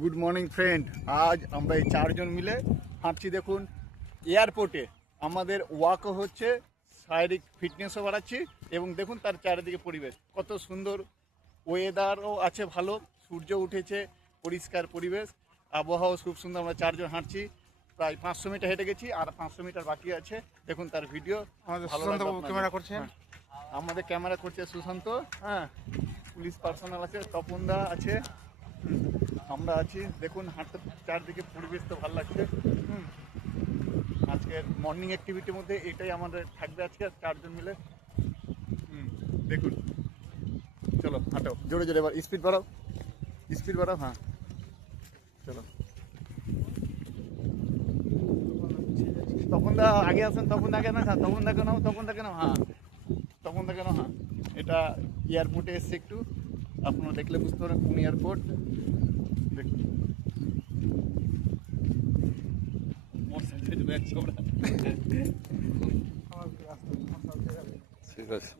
Good morning friend. আজ আমরা এই চারজন মিলে হাঁটছি। দেখুন, এয়ারপোর্টে আমাদের ওয়াকও হচ্ছে, শারীরিক ফিটনেসও বাড়াচ্ছি এবং দেখুন তার চারিদিকে পরিবেশ কত সুন্দর, ওয়েদারও আছে ভালো, সূর্য উঠেছে, পরিষ্কার পরিবেশ, আবহাওয়া খুব সুন্দর। আমরা চারজন হাঁটছি, প্রায় 500 মিটার হেঁটে গেছি, আর 500 মিটার বাকি আছে। দেখুন তার ভিডিও আমাদের ভালো সুশান্ত লাগবে বাবু আপনাদের। ক্যামেরা করছেন। হ্যাঁ, আমাদের ক্যামেরা করছে সুশান্ত। হ্যাঁ, পুলিশ পার্সোনাল আছে, তপনদা আছে, আমরা আছি। দেখুন হাঁটতে চারদিকে পরিবেশ তো ভালো লাগছে। আজকের মর্নিং অ্যাক্টিভিটির মধ্যে এটাই আমাদের থাকবে আজকে চারজন মিলে। দেখুন, চলো হাঁটো জোরে জোরে, এবার স্পিড বাড়াও, স্পিড বাড়াও। হ্যাঁ চলো, তখন দা আগে আসেন, তখন দেখে না, হ্যাঁ তখন দেখে নাও, তখন দেখে নাও, হ্যাঁ তখন দেখে নাও। হ্যাঁ, এটা এয়ারপোর্টে এসছে, একটু আপনারা দেখলে বুঝতে পারেন কোন এয়ারপোর্ট। দেখুন ঠিক আছে।